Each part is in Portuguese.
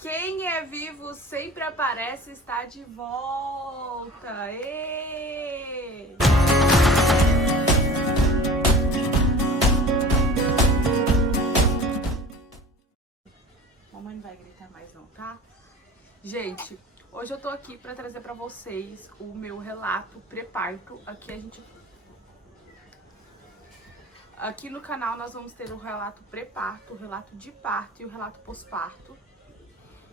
Quem é vivo sempre aparece, está de volta. Êêêê! Mamãe não vai gritar mais não, tá? Gente, hoje eu tô aqui pra trazer pra vocês o meu relato pré-parto. Aqui no canal nós vamos ter o relato pré-parto, o relato de parto e o relato pós-parto.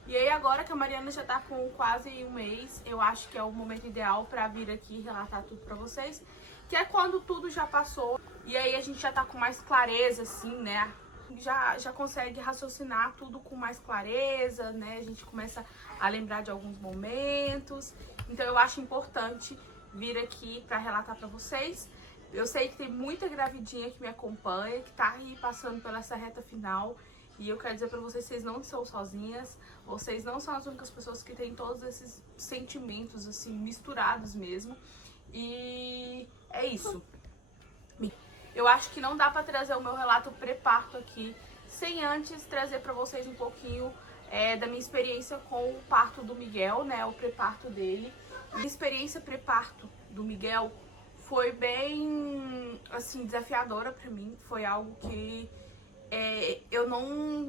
E aí agora que a Mariana já tá com quase um mês, eu acho que é o momento ideal pra vir aqui relatar tudo pra vocês, que é quando tudo já passou. E aí a gente já tá com mais clareza, assim, né? Já consegue raciocinar tudo com mais clareza, né? A gente começa a lembrar de alguns momentos. Então eu acho importante vir aqui pra relatar pra vocês. Eu sei que tem muita gravidinha que me acompanha, que tá aí passando pela essa reta final. E eu quero dizer pra vocês, vocês não são sozinhas, vocês não são as únicas pessoas que têm todos esses sentimentos, assim, misturados mesmo. E é isso. Eu acho que não dá pra trazer o meu relato pré-parto aqui, sem antes trazer pra vocês um pouquinho da minha experiência com o parto do Miguel, né, o pré-parto dele. A experiência pré-parto do Miguel foi bem, assim, desafiadora pra mim, foi algo que eu não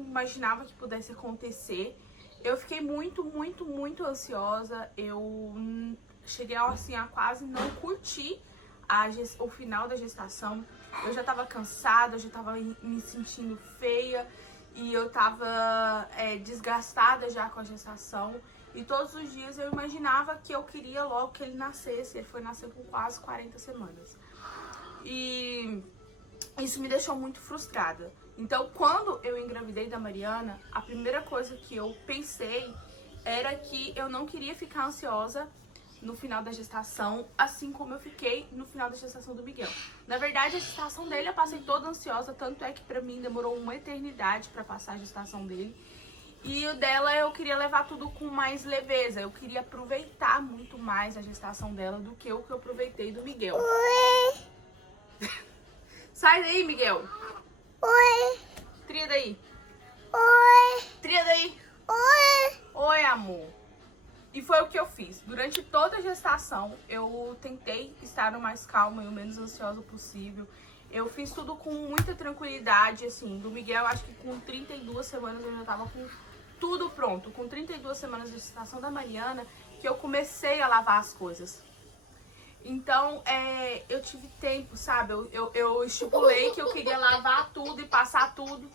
imaginava que pudesse acontecer. Eu fiquei muito ansiosa. Eu cheguei assim, a quase não curtir o final da gestação. Eu já tava cansada, eu já tava me sentindo feia e eu tava desgastada já com a gestação. E todos os dias eu imaginava que eu queria logo que ele nascesse. Ele foi nascer com quase 40 semanas. E isso me deixou muito frustrada. Então, quando eu engravidei da Mariana, a primeira coisa que eu pensei era que eu não queria ficar ansiosa no final da gestação, assim como eu fiquei no final da gestação do Miguel. Na verdade, a gestação dele eu passei toda ansiosa, tanto é que pra mim demorou uma eternidade pra passar a gestação dele. E o dela eu queria levar tudo com mais leveza, eu queria aproveitar muito mais a gestação dela do que o que eu aproveitei do Miguel. Sai daí, Miguel! Oi! Tria daí! Oi! Tria daí! Oi! Oi, amor! E foi o que eu fiz. Durante toda a gestação, eu tentei estar o mais calma e o menos ansiosa possível. Eu fiz tudo com muita tranquilidade, assim. Do Miguel, acho que com 32 semanas eu já tava com tudo pronto. Com 32 semanas de gestação da Mariana, que eu comecei a lavar as coisas. Então, eu tive tempo, sabe? Eu estipulei que eu queria lavar tudo e passar tudo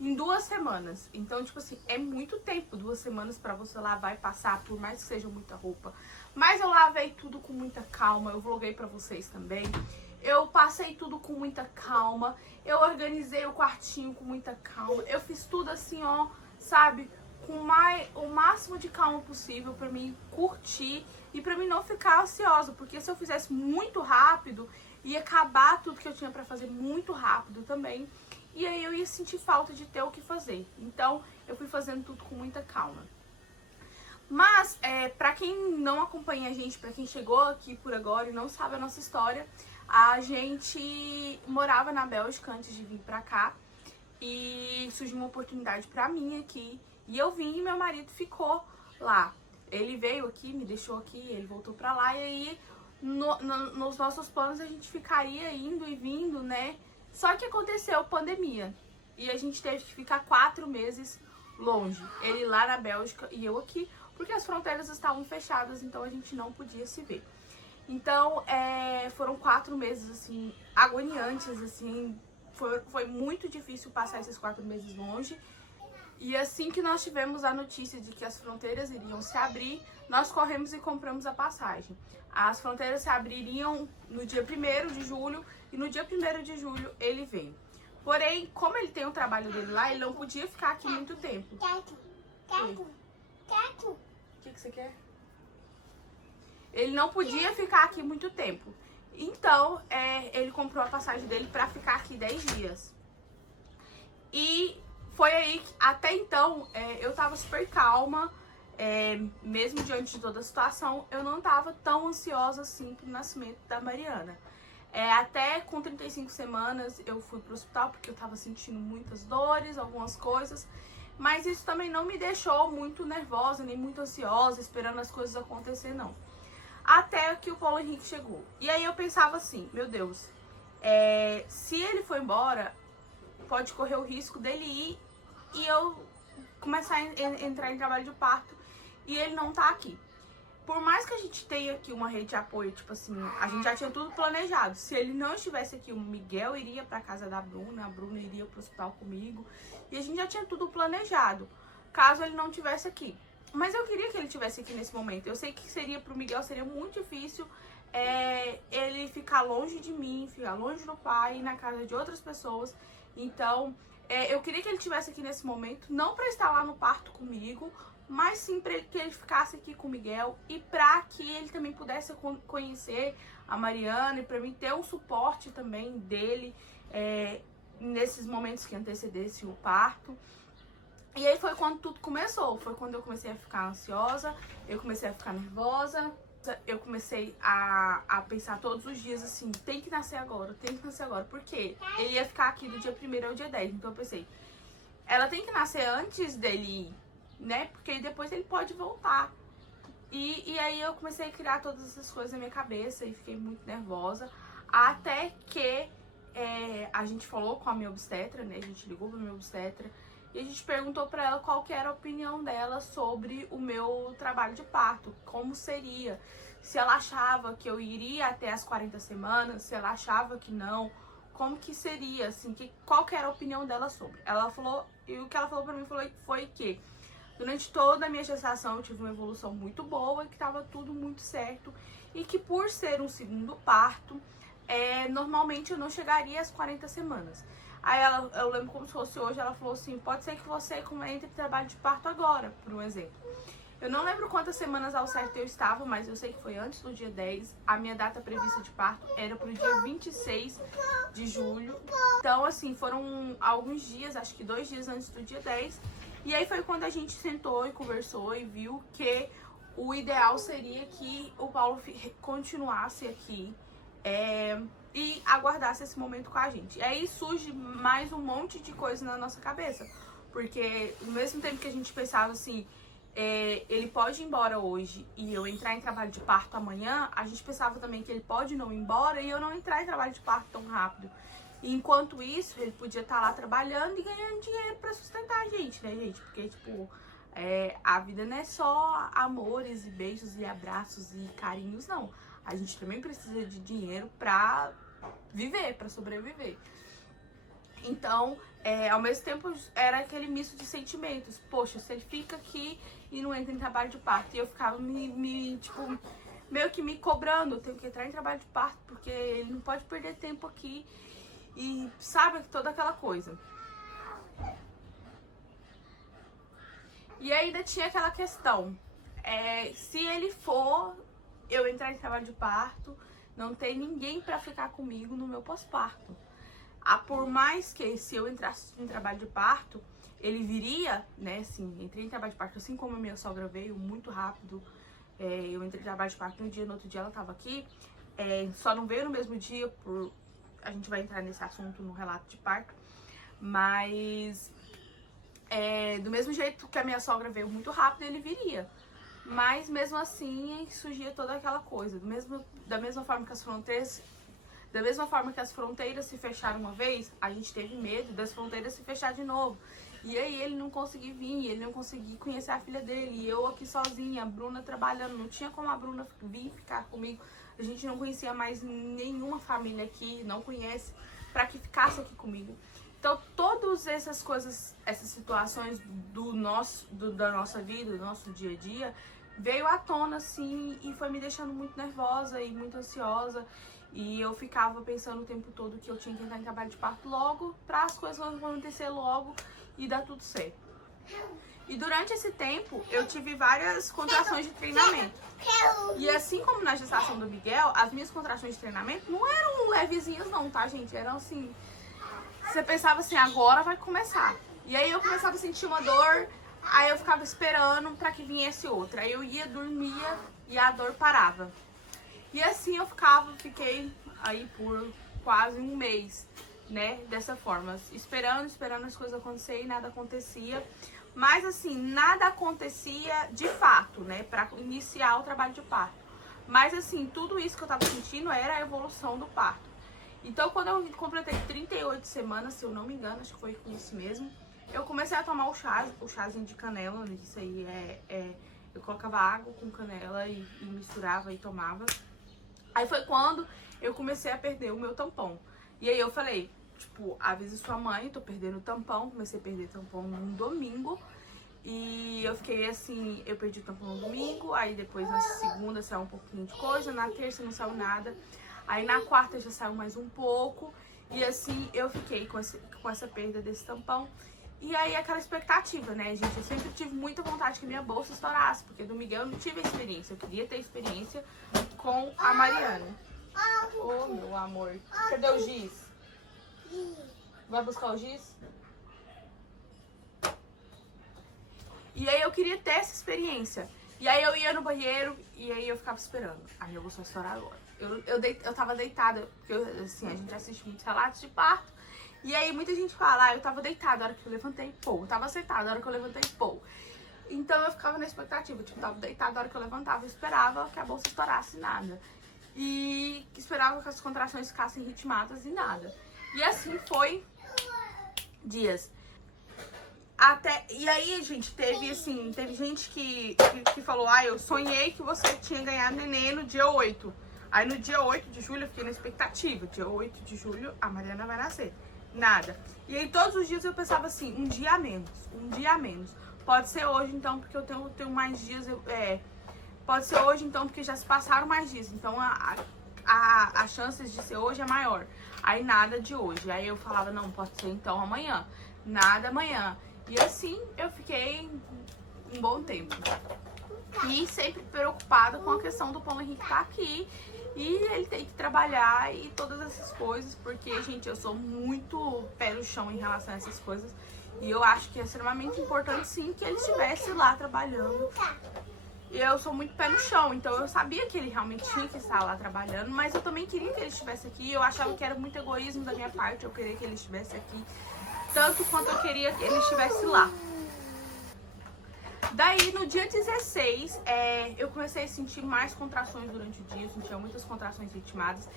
em 2 semanas. Então, tipo assim, é muito tempo, 2 semanas pra você lavar e passar, por mais que seja muita roupa. Mas eu lavei tudo com muita calma, eu vloguei pra vocês também. Eu passei tudo com muita calma, eu organizei o quartinho com muita calma. Eu fiz tudo assim, ó, sabe? Com o máximo de calma possível pra mim curtir e pra mim não ficar ansiosa, porque se eu fizesse muito rápido, ia acabar tudo que eu tinha pra fazer muito rápido também, e aí eu ia sentir falta de ter o que fazer. Então, eu fui fazendo tudo com muita calma. Mas, pra quem não acompanha a gente, pra quem chegou aqui por agora e não sabe a nossa história, a gente morava na Bélgica antes de vir pra cá, e surgiu uma oportunidade pra mim aqui, e eu vim e meu marido ficou lá. Ele veio aqui, me deixou aqui, ele voltou pra lá, e aí nos nossos planos a gente ficaria indo e vindo, né? Só que aconteceu pandemia, e a gente teve que ficar 4 meses longe. Ele lá na Bélgica e eu aqui, porque as fronteiras estavam fechadas, então a gente não podia se ver. Então, foram 4 meses, assim, agoniantes, assim, foi muito difícil passar esses 4 meses longe. E assim que nós tivemos a notícia de que as fronteiras iriam se abrir, nós corremos e compramos a passagem. As fronteiras se abririam no dia 1º de julho e no dia 1º de julho ele veio. Porém, como ele tem o trabalho dele lá, ele não podia ficar aqui muito tempo. O que você quer? Ele não podia ficar aqui muito tempo. Então, ele comprou a passagem dele pra ficar aqui 10 dias. E foi aí que, até então, eu tava super calma, mesmo diante de toda a situação, eu não tava tão ansiosa assim pro nascimento da Mariana. Até com 35 semanas eu fui pro hospital porque eu tava sentindo muitas dores, algumas coisas. Mas isso também não me deixou muito nervosa, nem muito ansiosa, esperando as coisas acontecer, não. Até que o Paulo Henrique chegou. E aí eu pensava assim, meu Deus, se ele for embora, pode correr o risco dele ir e eu começar a entrar em trabalho de parto e ele não tá aqui. Por mais que a gente tenha aqui uma rede de apoio, tipo assim, a gente já tinha tudo planejado. Se ele não estivesse aqui, o Miguel iria pra casa da Bruna, a Bruna iria pro hospital comigo. E a gente já tinha tudo planejado, caso ele não estivesse aqui. Mas eu queria que ele estivesse aqui nesse momento. Eu sei que seria pro Miguel, seria muito difícil ele ficar longe de mim, ficar longe do pai, na casa de outras pessoas. Então, eu queria que ele estivesse aqui nesse momento, não pra estar lá no parto comigo, mas sim para que ele ficasse aqui com o Miguel e para que ele também pudesse conhecer a Mariana e para mim ter um suporte também dele nesses momentos que antecedesse o parto. E aí foi quando tudo começou, foi quando eu comecei a ficar ansiosa, eu comecei a ficar nervosa, eu comecei a pensar todos os dias assim, tem que nascer agora, porque ele ia ficar aqui do dia 1º ao dia 10, então eu pensei, ela tem que nascer antes dele ir, né? Porque depois ele pode voltar. E aí eu comecei a criar todas essas coisas na minha cabeça e fiquei muito nervosa. Até que a gente falou com a minha obstetra, né? A gente ligou pra minha obstetra e a gente perguntou pra ela qual que era a opinião dela sobre o meu trabalho de parto. Como seria. Se ela achava que eu iria até as 40 semanas, se ela achava que não. Como que seria, assim, qual que era a opinião dela sobre. Ela falou, e o que ela falou pra mim foi que durante toda a minha gestação eu tive uma evolução muito boa, que estava tudo muito certo e que por ser um segundo parto, normalmente eu não chegaria às 40 semanas. Aí eu lembro como se fosse hoje, ela falou assim, pode ser que você entre em trabalho de parto agora, por um exemplo. Eu não lembro quantas semanas ao certo eu estava, mas eu sei que foi antes do dia 10. A minha data prevista de parto era pro dia 26 de julho. Então, assim, foram alguns dias, acho que 2 dias antes do dia 10. E aí foi quando a gente sentou e conversou e viu que o ideal seria que o Paulo continuasse aqui e aguardasse esse momento com a gente. E aí surge mais um monte de coisa na nossa cabeça. Porque ao mesmo tempo que a gente pensava assim, ele pode ir embora hoje e eu entrar em trabalho de parto amanhã, a gente pensava também que ele pode não ir embora e eu não entrar em trabalho de parto tão rápido. E enquanto isso, ele podia estar lá trabalhando e ganhando dinheiro pra sustentar a gente, né, gente? Porque, tipo, a vida não é só amores e beijos e abraços e carinhos, não. A gente também precisa de dinheiro pra viver, pra sobreviver. Então, ao mesmo tempo, era aquele misto de sentimentos. Poxa, se ele fica aqui e não entra em trabalho de parto. E eu ficava tipo, meio que me cobrando. Eu tenho que entrar em trabalho de parto porque ele não pode perder tempo aqui. E sabe, toda aquela coisa. E ainda tinha aquela questão. Se ele for, eu entrar em trabalho de parto, não tem ninguém pra ficar comigo no meu pós-parto. Por mais que se eu entrasse em trabalho de parto, ele viria, né, assim, entrei em trabalho de parto, assim como a minha sogra veio, muito rápido. Eu entrei em trabalho de parto um dia, no outro dia ela tava aqui. Só não veio no mesmo dia, a gente vai entrar nesse assunto no relato de parto. Mas, do mesmo jeito que a minha sogra veio muito rápido, ele viria. Mas, mesmo assim, surgia toda aquela coisa. Da mesma forma que as fronteiras se fecharam uma vez, a gente teve medo das fronteiras se fechar de novo. E aí ele não conseguia vir, ele não conseguia conhecer a filha dele. E eu aqui sozinha, a Bruna trabalhando, não tinha como a Bruna vir ficar comigo. A gente não conhecia mais nenhuma família aqui, não conhece, pra que ficasse aqui comigo. Então, todas essas coisas, essas situações da nossa vida, do nosso dia a dia, veio à tona, assim, e foi me deixando muito nervosa e muito ansiosa. E eu ficava pensando o tempo todo que eu tinha que entrar em trabalho de parto logo, pra as coisas acontecer logo e dar tudo certo. E durante esse tempo, eu tive várias contrações de treinamento. E assim como na gestação do Miguel, as minhas contrações de treinamento não eram levezinhas não, tá, gente? Eram assim, você pensava assim, agora vai começar. E aí eu começava a sentir uma dor, aí eu ficava esperando pra que viesse outra. Aí eu ia, dormia e a dor parava. E assim eu fiquei aí por quase um mês, né, dessa forma, esperando as coisas acontecerem e nada acontecia. Mas assim, nada acontecia de fato, né, pra iniciar o trabalho de parto. Mas assim, tudo isso que eu tava sentindo era a evolução do parto. Então, quando eu completei 38 semanas, se eu não me engano, acho que foi com isso mesmo, eu comecei a tomar o chazinho de canela. Isso aí eu colocava água com canela e misturava e tomava. Aí foi quando eu comecei a perder o meu tampão. E aí eu falei, tipo, avise sua mãe, tô perdendo o tampão. Comecei a perder tampão num domingo. E eu fiquei assim, eu perdi o tampão no domingo. Aí depois na segunda saiu um pouquinho de coisa, na terça não saiu nada. Aí na quarta já saiu mais um pouco. E assim eu fiquei com essa perda desse tampão. E aí aquela expectativa, né, gente? Eu sempre tive muita vontade que minha bolsa estourasse. Porque do Miguel eu não tive a experiência. Eu queria ter experiência com a Mariana. Oh, meu amor. Cadê o giz? Vai buscar o giz? E aí eu queria ter essa experiência. E aí eu ia no banheiro e aí eu ficava esperando. A minha bolsa vai estourar agora. Eu tava deitada, porque assim, a gente assiste muitos relatos de parto. E aí muita gente fala, eu tava deitada a hora que eu levantei, pô. Eu tava sentada a hora que eu levantei, pô. Então eu ficava na expectativa, tipo, tava deitada a hora que eu levantava, eu esperava que a bolsa estourasse, nada. E esperava que as contrações ficassem ritmadas e nada. E assim foi dias. E aí, gente, teve gente que falou, eu sonhei que você tinha ganhado neném no dia 8. Aí no dia 8 de julho eu fiquei na expectativa. Dia 8 de julho a Mariana vai nascer. Nada. E aí todos os dias eu pensava assim, um dia a menos. Pode ser hoje então, porque eu tenho mais dias, pode ser hoje então, porque já se passaram mais dias. Então as chances de ser hoje é maior. Aí nada de hoje. Aí eu falava, não, pode ser então amanhã. Nada amanhã. E assim eu fiquei um bom tempo. E sempre preocupada com a questão do Paulo Henrique estar aqui. E ele tem que trabalhar e todas essas coisas. Porque, gente, eu sou muito pé no chão em relação a essas coisas. E eu acho que é extremamente importante, sim, que ele estivesse lá trabalhando. E eu sou muito pé no chão, então eu sabia que ele realmente tinha que estar lá trabalhando. Mas eu também queria que ele estivesse aqui. Eu achava que era muito egoísmo da minha parte eu querer que ele estivesse aqui. Tanto quanto eu queria que ele estivesse lá. Daí, no dia 16, eu comecei a sentir mais contrações durante o dia. Eu sentia muitas contrações ritmadas.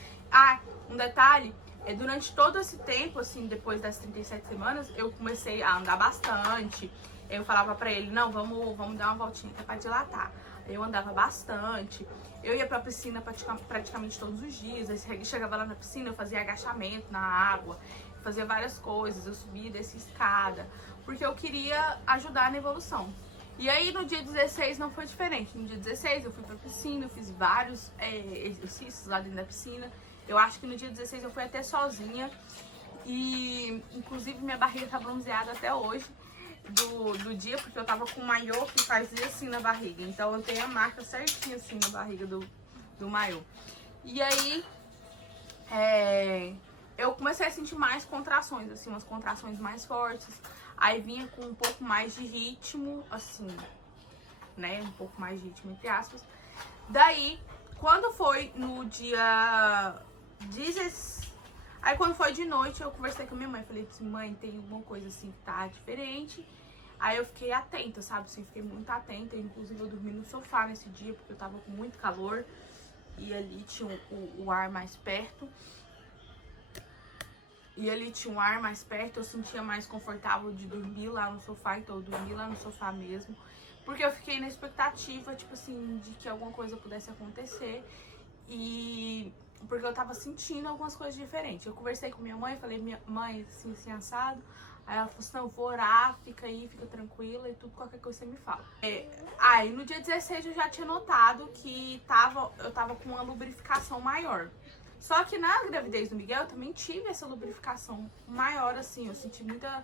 Um detalhe, durante todo esse tempo, assim, depois das 37 semanas, eu comecei a andar bastante. Eu falava pra ele, não, vamos dar uma voltinha que é pra dilatar. Eu andava bastante. Eu ia pra piscina praticamente todos os dias. Aí chegava lá na piscina, eu fazia agachamento na água. Fazia várias coisas, eu subia e descia escada. Porque eu queria ajudar na evolução. E aí no dia 16 não foi diferente. No dia 16 eu fui pra piscina, eu fiz vários exercícios lá dentro da piscina. Eu acho que no dia 16 eu fui até sozinha. E inclusive minha barriga tá bronzeada até hoje do dia, porque eu tava com um maiô que fazia assim na barriga. Então eu tenho a marca certinha assim na barriga do maiô. E aí eu comecei a sentir mais contrações, assim, umas contrações mais fortes. Aí vinha com um pouco mais de ritmo, assim, né? Um pouco mais de ritmo, entre aspas. Daí, quando foi no dia 16... Aí, quando foi de noite, eu conversei com a minha mãe. Falei assim, mãe, tem alguma coisa assim que tá diferente. Aí eu fiquei atenta, sabe? Assim, fiquei muito atenta. Inclusive, eu dormi no sofá nesse dia, porque eu tava com muito calor. E ali tinha o ar mais perto. Eu sentia mais confortável de dormir lá no sofá, então eu dormi lá no sofá mesmo. Porque eu fiquei na expectativa, tipo assim, de que alguma coisa pudesse acontecer. E porque eu tava sentindo algumas coisas diferentes. Eu conversei com minha mãe, falei, minha mãe, assim, assado. Aí ela falou assim, não, eu vou orar, fica aí, fica tranquila e tudo, qualquer coisa você me fala. Aí no dia 16 eu já tinha notado que eu tava com uma lubrificação maior. Só que na gravidez do Miguel eu também tive essa lubrificação maior, assim. Eu senti muita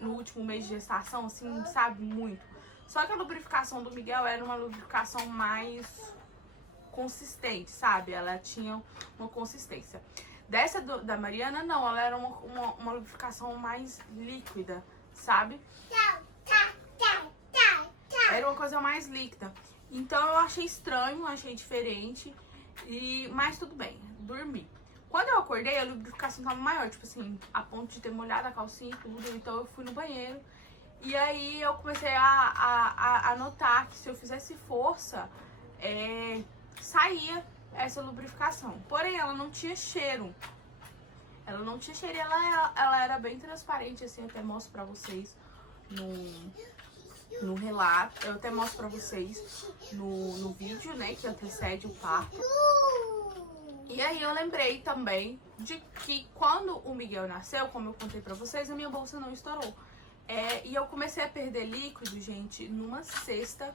no último mês de gestação, assim, sabe, muito. Só que a lubrificação do Miguel era uma lubrificação mais consistente, sabe? Ela tinha uma consistência. Dessa da Mariana, não. Ela era uma lubrificação mais líquida, sabe? Era uma coisa mais líquida. Então eu achei estranho, achei diferente. Mas tudo bem, dormi. Quando eu acordei, a lubrificação tava maior, tipo assim, a ponto de ter molhado a calcinha e tudo. Então eu fui no banheiro E aí eu comecei a notar que se eu fizesse força, saía essa lubrificação. Porém, ela não tinha cheiro. Ela não tinha cheiro e ela era bem transparente, assim, eu até mostro pra vocês no relato. Eu até mostro pra vocês no vídeo, né, que antecede o parto. E aí eu lembrei também de que quando o Miguel nasceu, como eu contei pra vocês, a minha bolsa não estourou. E eu comecei a perder líquido, gente, numa sexta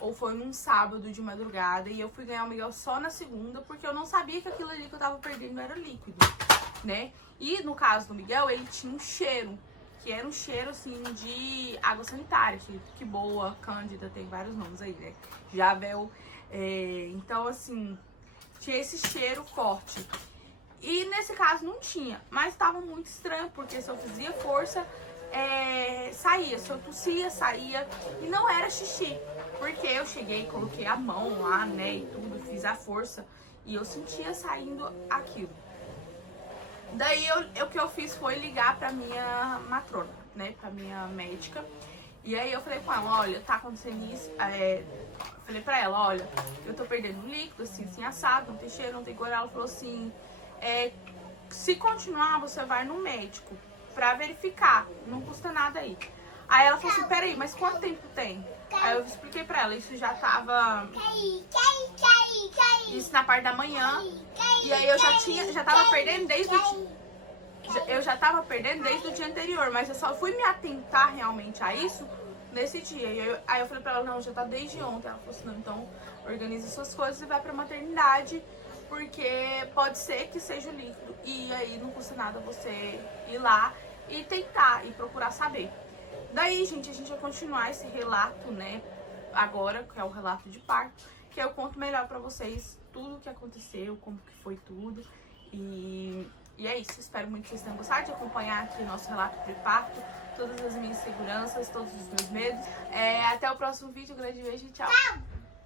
ou foi num sábado de madrugada. E eu fui ganhar o Miguel só na segunda, porque eu não sabia que aquilo ali que eu tava perdendo era líquido, né? E no caso do Miguel, ele tinha um cheiro, que era um cheiro, assim, de água sanitária, tipo, que boa, Cândida, tem vários nomes aí, né? Javel, então, assim, tinha esse cheiro forte. E nesse caso não tinha, mas tava muito estranho, porque se eu fazia força, saía, se eu tossia, saía, e não era xixi, porque eu cheguei, coloquei a mão lá, né, e tudo, fiz a força, e eu sentia saindo aquilo. Daí o que eu fiz foi ligar pra minha matrona, né, pra minha médica, e aí eu falei com ela, olha, tá acontecendo isso, falei pra ela, olha, eu tô perdendo líquido, assim, assado, não tem cheiro, não tem cor. Ela falou assim, se continuar, você vai no médico pra verificar, não custa nada aí. Aí ela falou assim, peraí, mas quanto tempo tem? Aí eu expliquei pra ela, isso já tava... Isso na parte da manhã. E aí eu já tava perdendo desde o dia anterior, mas eu só fui me atentar realmente a isso nesse dia. Aí eu falei pra ela, não, já tá desde ontem. Ela falou assim, não, então organiza suas coisas e vai pra maternidade, porque pode ser que seja o líquido. E aí não custa nada você ir lá e tentar e procurar saber. Daí, gente, a gente vai continuar esse relato, né, agora, que é o relato de parto, que eu conto melhor pra vocês tudo o que aconteceu, como que foi tudo. E é isso, espero muito que vocês tenham gostado de acompanhar aqui o nosso relato pré-parto, todas as minhas inseguranças, todos os meus medos. Até o próximo vídeo, um grande beijo e tchau!